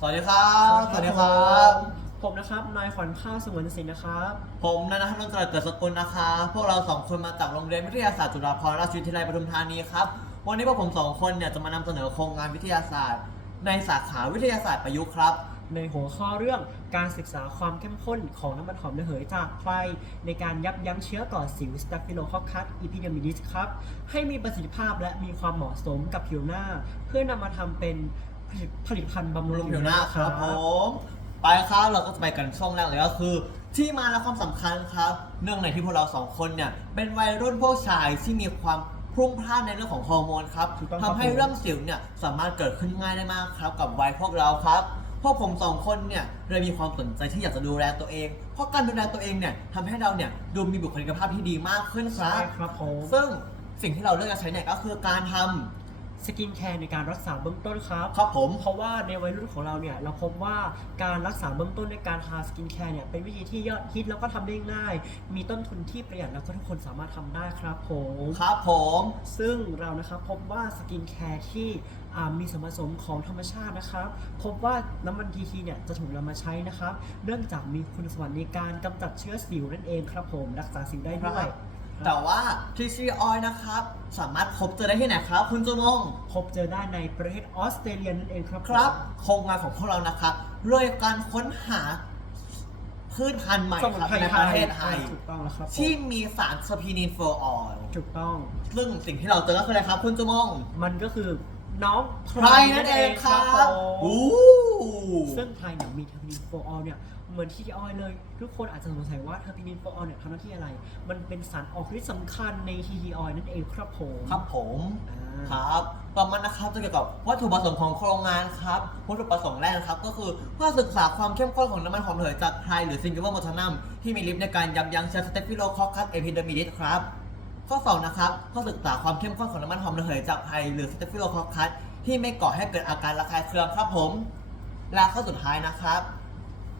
สวัสดีครับ สวัสดีครับ ผมนะครับ นายขวัญข้าวสงวนศิลป์นะครับ ผมนันทนนท์จรัสเกิดสกุลนะคะ พวกเราสองคนมาจากโรงเรียนวิทยาศาสตร์จุฬาภรณราชวิทยาลัยปทุมธานีครับ วันนี้พวกผมสองคนเนี่ยจะมานำเสนอโครงงานวิทยาศาสตร์ ในสาขาวิทยาศาสตร์ประยุกต์ครับ ในหัวข้อเรื่องการศึกษาความเข้มข้นของน้ำมันหอมระเหยจากไพรในการยับยั้งเชื้อก่อสิว Staphylococcus epidermidis ครับ ให้มีประสิทธิภาพและมีความเหมาะสมกับผิวหน้า เพื่อนำมาทำเป็น ผลิตผลิตภัณฑ์บำรุรุงงผิผิววหหน้าน้าคครัรับบผม ไปครับเราก็จะไปกันช่วงแรกเลยก็คือ ที่มาและความสำคัญครับ เนื่องในที่พวกเราสองคนเนี่ยเป็นวัยรุ่นพวกชายที่มีความพรุ่งพล่านในเรื่องของฮอร์โมนครับถูกต้องครับทำให้เรื่องสิวเนี่ยสามารถเกิดขึ้นง่ายได้มากครับ กับวัยพวกเราครับพวกผมสองคนเนี่ยเลยมีความสนใจที่อยากจะดูแลตัวเอง เพราะการดูแลตัวเองเนี่ยทำให้เราเนี่ยดูมีบุคลิกภาพที่ดีมากขึ้นครัใช่บครับผมซึ่งสิ่งที่เราเลือกจะใช้เนี่ยก็คือการทำ สกินแคร์ในการรักษาเบื้องต้นครับ ครับผม เพราะว่าในวัยรุ่นของเราเนี่ยเราพบว่าการรักษาเบื้องต้นในการทาสกินแคร์เนี่ยเป็นวิธีที่ยอดฮิตแล้วก็ทำได้ง่าย มีต้นทุนที่ประหยัดแล้วก็ทุกคนสามารถทำได้ครับผม ครับผม ซึ่งเรานะครับพบว่าสกินแคร์ที่อ่ามีส่วนผสมของธรรมชาตินะครับ พบว่าน้ำมันทีทีเนี่ยจะถูกนำมาใช้นะครับ เนื่องจากมีคุณสมบัติในการกำจัดเชื้อสิวนั่นเองครับผม รักษาสิวได้ด้วย แต่ว่าทีซีออยนะครับ สามารถพบเจอได้ที่ไหนครับ คุณจูมงพบเจอได้ในประเทศออสเตรเลียนั่นเองครับผมครับ โครงงานของพวกเรานะครับเลยการค้นหาพืชพันธุ์ใหม่สคมุนรับไพรในไทประยเทศไทยถูกต้องแล้วครับผมที่มีสารสปีนินโฟออยล์ถูกต้อง ซึ่งสิ่งที่เราเจอก็คืออะไรครับ คุณจูมงมันก็คือน้องไพรนั่นเองครับผมอู้ ซึ่งไพรเนี่ยมีเทอร์พินินโฟออลเนี่ยเหมือนที่ออยเลย ทุกคนอาจจะสงสัยว่าเทอร์พินินโฟออลเนี่ยทำหน้าที่อะไร มันเป็นสารออกฤทธิ์สำคัญในทีทีออยนั่นเองครับผมครับผมอ่าครับต่อมานะครับจะเกี่ยวกับวัตถุประสงค์ของโครงงานครับวัตถุประสงค์แรกนะครับก็คือเพื่อศึกษาความเข้มข้นของน้ำมันหอมระเหยจากไพรหรือซิงเกิลโมทนัมที่มีฤทธิ์ในการยับยั้งเชื้อสเตฟิโลคอคัสเอพิเดมิดิสครับข้อ2นะครับเพื่อศึกษาความเข้มข้นของน้ำมันหอมระเหยจากไพรหรือสเตฟิโลคอคัสที่ไม่ก่อให้เกิดอาการระคายเคืองครับผม และข้อสุดท้ายนะครับ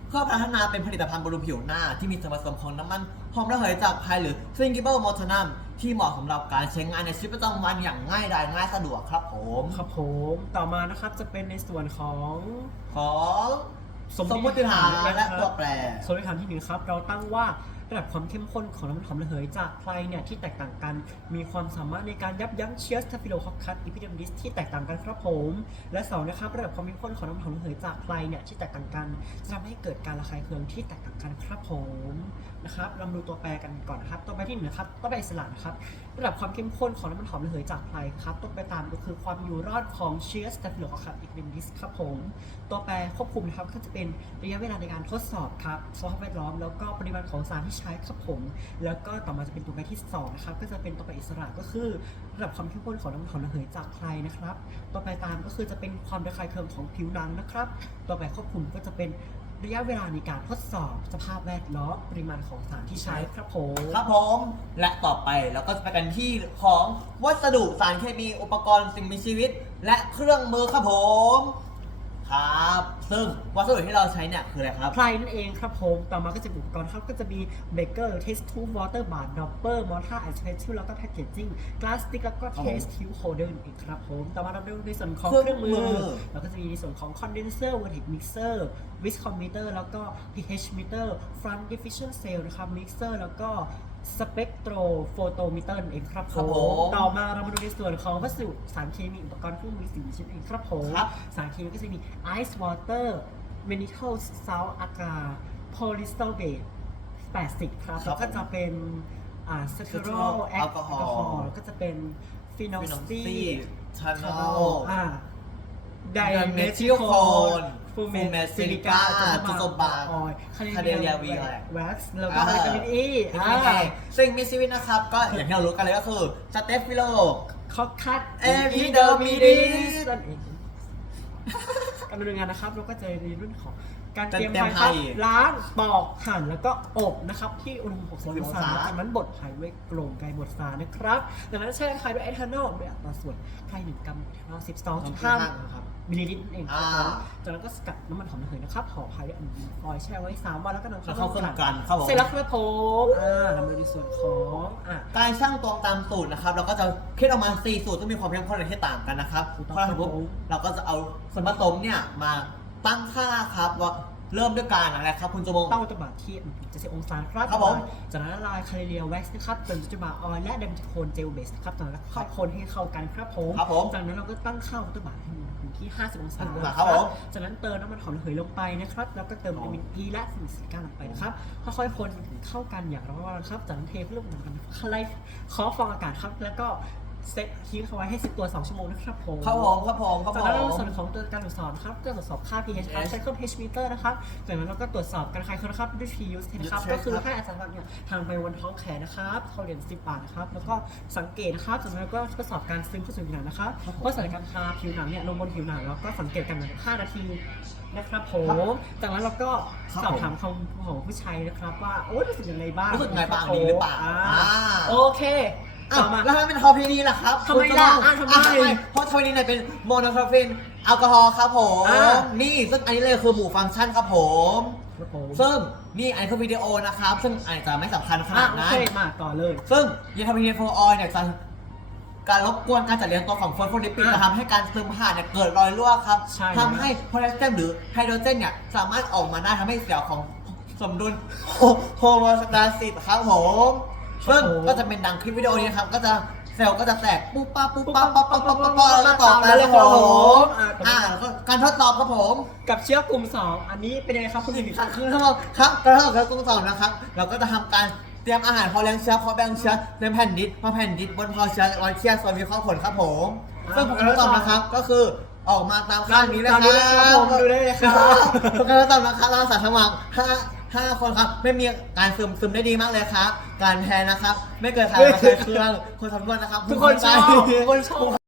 เพื่อพัฒนาเป็นผลิตภัณฑ์บำรุงผิวหน้าที่มีส่วนผสมของน้ำมันหอมระเหยจากไพรหรือซิงเกิลโมทนัมที่เหมาะสำหรับการใช้งานในชีวิตประจำวันอย่างง่ายดายง่ายสะดวกครับผมครับผมต่อมานะครับจะเป็นในส่วนของของสมมติฐานและตัวแปรสมมติฐานที่หนึ่งครับ เราตั้งว่า ระดับความเข้มข้นของน้ำมันหอมระเหยจากไพรเนี่ยที่แตกต่างกัน มีความสามารถในการยับยั้งเชื้อสตาฟิโลคอคัสอีพิเดมิดิสที่แตกต่างกันครับผม และสองนะครับระดับความเข้มข้นของน้ำมันหอมระเหยจากไพรเนี่ยที่แตกต่างกันจะทำให้เกิดการระคายเคืองที่แตกต่างกันครับผมนะครับเรามาดูตัวแปรกันก่อนนะครับ ตัวแปรที่หนึ่งนะครับตัวแปรอิสระนะครับระดับความเข้มข้นของน้ำมันหอมระเหยจากไพรครับตัวแปรตามก็คือความอยู่รอดของเชื้อสเตฟิโลคอคัสอีพิเดมิดิสครับผมตัวแปรควบคุมนะครับก็จะเป็นระยะเวลาในการทดสอบครับสภาพแวดล้อมแล้วก็ปริมาณของสารที่ใช้ครับผม แล้วก็ต่อมาจะเป็นตัวแปรที่สองนะครับก็จะเป็นตัวแปรอิสระก็คือระดับความเข้มข้นของน้ำมันหอมระเหยจากไพรนะครับตัวแปรตามก็คือจะเป็นความระคายเคืองของผิวหนังนะครับ ตัวแปรควบคุมก็จะเป็น ระยะเวลาในการทดสอบสภาพแวดล้อมปริมาณของสารที่ใช้ครับผมครับผมและต่อไปเราก็จะไปกันที่ของวัสดุสารเคมีอุปกรณ์สิ่งมีชีวิต และเครื่องมือครับผมครับ ซึ่งวัสดุที่เราใช้เนี่ยคืออะไรครับ ไพรนั่นเองครับผม ต่อมาก็จะเป็นอุปกรณ์ครับก็จะมีเบเกอร์เทสทูบวอเตอร์บาร์ดอปเปอร์มอร์ทาร์แอนด์สเปเชียลแล้วก็แพคเกจจิ้งกลาสติกแล้วก็ครับเทผมสทิวโฮเดอร์อีกครับผม ต่อมาเราดูในส่วนของเครื่องเครื่องมือมือแล้วก็จะมีในส่วนของคอนเดนเซอร์ v ว r ร์ e ิ m มิกเซอร์วิสคอมมิเตอร์แล้วก็ pH meter front diffusion cell นะครับมิกเซอร์แล้วก็ สเปกโตรโฟโตมิเตอร์เองครับครับผผมมต่อมาเรามาดูในส่วนของวัสดุสารเคมีอุปกรณ์เครื่องมือสิ่งมีชีวิตเองครับผม ครับ สารเคมีก็จะมี ice water m a n i t o s salt agar polystyrate 80 ครับ ครัแล้บวก็จะเป็นอ่า Cetyl cetyl alcohol alcohol แล้วก็จะเป็นฟินอ phenol ล C ซีชานอล อ่า Dimethylcone fumet Silica silica Jojoba oil Camellia V wax แล้วก็อ่าวิตามิน E เป็นยังไงสิ่งมีชีวิตนะครับ ก็อย่างที่เรารู้กันเลยก็คือสเตฟฟิโล คอคัต Epidermidis นั่นเองการดำเนินงานนะครับ เราก็จะในรุ่นของ การเตรียมเตรียมไฟครับไฟล้างปอกหั่นแล้วก็อบนะครับ ที่อุณหภูมิ60 60องศาองศาจากนั้นบดไข่ด้วยกลงไก่บดฟ้านะครับจากนั้นแช่ไข่ด้วยเอทานอลด้วยอัตราส่วนไข่หนึ่งกรัมเอทานอล12.5นะครับมิลลิลิตรนั่นเองครับอ่าจากนั้นก็สกัดน้ำมันหอมระเหยนะครับห่อไข่ด้วยอลูมิเนียมฟอยล์แช่ไว้3วันแล้วก็นำแล้วเข้าเครื่องกลั่นครับผมเสร็จแล้วครับผมอ่าเรามาดูในส่วนของอ่าการช่างตวงตามสูตรนะครับเราก็จะคิดออกมา4สูตรที่มีความเข้มข้นในที่ต่างกันนะครับถูกต้องเพราะฉะนั้นปุ๊บครับผมเราก็จะเอาส่วนผสมเนี่ยมา ตั้งค่าครับว่าเริ่มด้วยการอะไรครับคุณจมง เต้าตบะที่70องศาครับครับผมจากนั้นละลายคาเรเลียแว็กซ์นะครับเติมตบะออยล์และเดมจิโคนเจลเบสนะครับจากนั้นก็คนให้เข้ากันครับผมครับผมจากนั้นเราก็ตั้งค่าตบะให้อยู่ที่ 50 องศา50องศาครับผมจากนั้นเติมน้ำมันหอมระเหยลงไปนะครับแล้วก็เติมวิตามินอีและสมิสิก้าลงไปนะครับค่อยๆคนเข้ากันอย่างระมัดระวังครับจากนั้นเทเพื่อลงน้ำคลายขอฟองอากาศครับแล้วก็ เซตทิ้งเอาไว้ให้สิบตัว 2 ชั่วโมงนะครับผมครับผมครับผมครับจากผนั้นในมส่วนของตัวการตรวจสอบนะครับก็ตรวจสอบค่า pH ครับ pH ใช้เครื่อง pH meter นะครับจากนั้นเราก็ตรวจสอบการคลายคนนะครับด้วย T use นะครับ Use ก็คือครับ ให้อาจารย์เนี่ยทางไปบนท้องแขนนะครับเขาเหรียญสิบบาทนะครับ แล้วก็สังเกตนะครับจากนั้นก็ทดสอบการซึมเข้าสู่ผิวหนังนะครับครับผมว่าสถานการทาผิวหนังเนี่ยลงบนผิวหนังแล้วก็สังเกตกันหนัง5นาทีนะครับผมจากนั้นเราก็ครับสอบผมถามความของผู้ชายนะครับว่าโอ้ยรู้สึกยังไงบ้างรู้สึกไงบ้างคบดีหรือเปล่าผมอ่า โอเค อ้าต่วอมาแล้วทำไมเป็นทอพีนีล่ะครับทำไมล่ะอะทำไมอะเพราะทอพีนีเนี่ยเป็นโมโนทอฟินแอลกอฮอล์ครับผม อ่านี่ซึ่งอันนี้เลยคือหมู่ฟังก์ชันครับผม ครับผม ซึ่งนี่อันนี้คือวิดีโอนะครับ ซึ่งอาจจะไม่สำคัญขอะนาดโอนั้เคน มาต่อเลย ซึ่งยีทามินโฟออยเนี่ยจะการรบกวนการจัดเรียงตัวของโฟสโฟลิปิดอะจะทำให้การซึมผ่านเนี่ยเกิดรอยรั่วครับใช่ทำให้โพแทสเซียมหรือไฮโดรเจนเนี่ยสามารถออกมาได้ทำให้เสียของสมดุลโฮโมสตาซิสครับผม ซึ่งก็จะเป็นดังคลิปวิดีโอนี้นะครับ ก็จะเซลล์ก็จะแตกปุ๊บปั๊บปุ๊บปั๊บปั๊บปั๊บปั๊บปั๊บปั๊บแล้วก็ต่อไปเลยครับผมอ่าแล้วก็การทดสอบครับผม กับเชื้อกลุ่ม 2 อันนี้เป็นยังไงครับคุณหญิงครับคือครับผมครับกระทบกับกรงสองนะครับ เราก็จะทำการเตรียมอาหารพอเลี้ยงเชื้อพอแบ่งเชื้อในแผ่นดินมาแผ่นดินบนพอเชื้อร้อยเชื้อส่วนมีข้อผลครับผม ซึ่งผลการทดสอบนะครับก็คือ ออกมาตามค่านี้เลยครับตามนี้เลยครับผมดูได้เลยครับผลการทดสอบนะครับเราสาสมัครห้าห้าคนครับ ไม่มีการซึมซึมได้ดีมากเลยครับ การแพ้นะครับ ไม่เกิดถ่ายมาใช้เครื่องคนสำรวจนะครับ ทุกคนชอบทุกคนชอบ